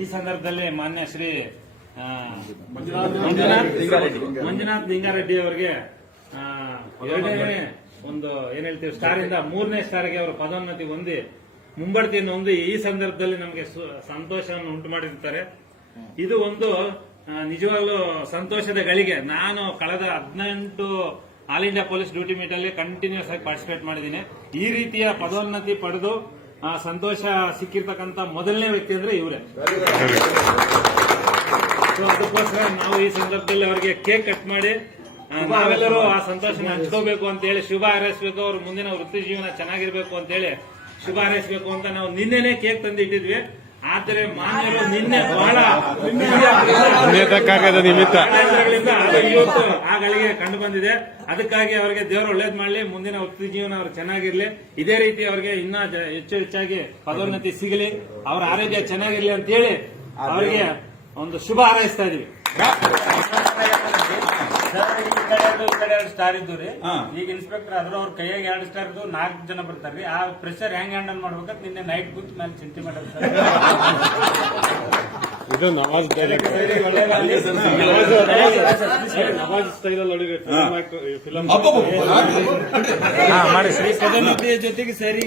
ಈ ಸಂದರ್ಭದಲ್ಲಿ ಮಾನ್ಯ ಶ್ರೀ ಮಂಜುನಾಥ್ ಮಂಜುನಾಥ್ ಲಿಂಗಾರೆಡ್ಡಿ. ಅವರಿಗೆ ಎರಡನೇ ಒಂದು ಏನ್ ಹೇಳ್ತೀವಿ ಸ್ಟಾರ್ ಇಂದ ಮೂರನೇ ಸ್ಟಾರ್ಗೆ ಅವರು ಪದೋನ್ನತಿ ಹೊಂದಿ ಮುಂಬಡ್ತಿಯನ್ನು ಹೊಂದಿ ಈ ಸಂದರ್ಭದಲ್ಲಿ ನಮಗೆ ಸಂತೋಷವನ್ನು ಉಂಟು ಮಾಡಿರ್ತಾರೆ. ಇದು ಒಂದು ನಿಜವಾಗ್ಲೂ ಸಂತೋಷದ ಗಳಿಗೆ. ನಾನು ಕಳೆದ ಹದಿನೆಂಟು all India police duty meet ಅಲ್ಲಿ ಕಂಟಿನ್ಯೂಸ್ ಆಗಿ ಪಾರ್ಟಿಸಿಪೇಟ್ ಮಾಡಿದ್ದೀನಿ. ಈ ರೀತಿಯ ಪದೋನ್ನತಿ ಪಡೆದು ಆ, ಸಂತೋಷ ಸಿಕ್ಕಿರ್ತಕ್ಕಂತ ಮೊದಲನೇ ವ್ಯಕ್ತಿ ಅಂದ್ರೆ ಇವರೇ. ಸೊ ಅದಕ್ಕೋಸ್ಕರ ನಾವು ಈ ಸಂದರ್ಭದಲ್ಲಿ ಅವರಿಗೆ ಕೇಕ್ ಕಟ್ ಮಾಡಿ ನಾವೆಲ್ಲರೂ ಆ ಸಂತೋಷನ ಹಂಚ್ಕೋಬೇಕು ಅಂತ ಹೇಳಿ ಶುಭ ಹಾರೈಸಬೇಕು ಅವ್ರ ಮುಂದಿನ ವೃತ್ತಿ ಜೀವನ ಚೆನ್ನಾಗಿರ್ಬೇಕು ಅಂತ ಹೇಳಿ ಶುಭ ಹಾರೈಸಬೇಕು ಅಂತ ನಾವು ನಿನ್ನೆನೆ ಕೇಕ್ ತಂದು ಇಟ್ಟಿದ್ವಿ ಆದರೆ ಮಾನ್ಯರು ನಿನ್ನೆ ಬಹಳ ನಿಯತಕ್ಕಾಗದ ನಿಮಿತ್ತ. ಇವತ್ತು ಆ ಗಳಿಗೆ ಕಂಡು ಬಂದಿದೆ. ಅದಕ್ಕಾಗಿ ಅವರಿಗೆ ದೇವರು ಒಳ್ಳೇದ್ ಮಾಡಲಿ ಮುಂದಿನ ವೃತ್ತಿ ಜೀವನ ಅವ್ರು ಚೆನ್ನಾಗಿರ್ಲಿ. ಇದೇ ರೀತಿ ಅವರಿಗೆ ಇನ್ನ ಹೆಚ್ಚು ಹೆಚ್ಚಾಗಿ ಪದೋನ್ನತಿ ಸಿಗಲಿ ಅವರ ಆರೋಗ್ಯ ಚೆನ್ನಾಗಿರ್ಲಿ ಅಂತ ಹೇಳಿ ಅವರಿಗೆ ಒಂದು ಶುಭ ಹಾರೈಸ್ತಾ ಇದೀವಿ. ಕಡೆ ಎರಡು, ಈ ಕಡೆ ಎರಡು ಸ್ಟಾರ್ ಇದ್ದು ರೀ. ಈಗ ಇನ್ಸ್ಪೆಕ್ಟರ್ ಆದ್ರು ಅವ್ರ ಕೈಯಾಗ ಎರಡು ಸ್ಟಾರ್ ಇದ್ದು ನಾಲ್ಕು ಜನ ಬರ್ತಾರ್ರಿ ಆ ಪ್ರೆಷರ್ ಹೆಂಗ್ ಹ್ಯಾಂಡಲ್ ಮಾಡ್ಬೇಕಂತ ನಿನ್ನೆ ನೈಟ್ ಕೂತ್ ಮೇಲೆ ಚಿಂತೆ ಮಾಡೋದು ಸರ್ ಇದು ನವಾಜ್ ನವಾಜ್ ಸ್ಟೈಲ್ ಅಲ್ಲಿ. ಫಿಲಂ ಮಾಡಿ ಶ್ರೀ ಪದೋನ್ನತಿಯ ಜೊತೆಗೆ ಸರಿ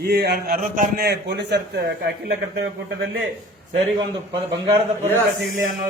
ಈ ಅರ್- ಅರವತ್ತಾರನೇ ಪೊಲೀಸರ್ ಅಖಿಲ ಕರ್ತವ್ಯ ಕೂಟದಲ್ಲಿ ಸರಿಗೆ ಒಂದು ಪದ ಬಂಗಾರದ ಪದಕ ಸಿಗಲಿ ಅನ್ನೋ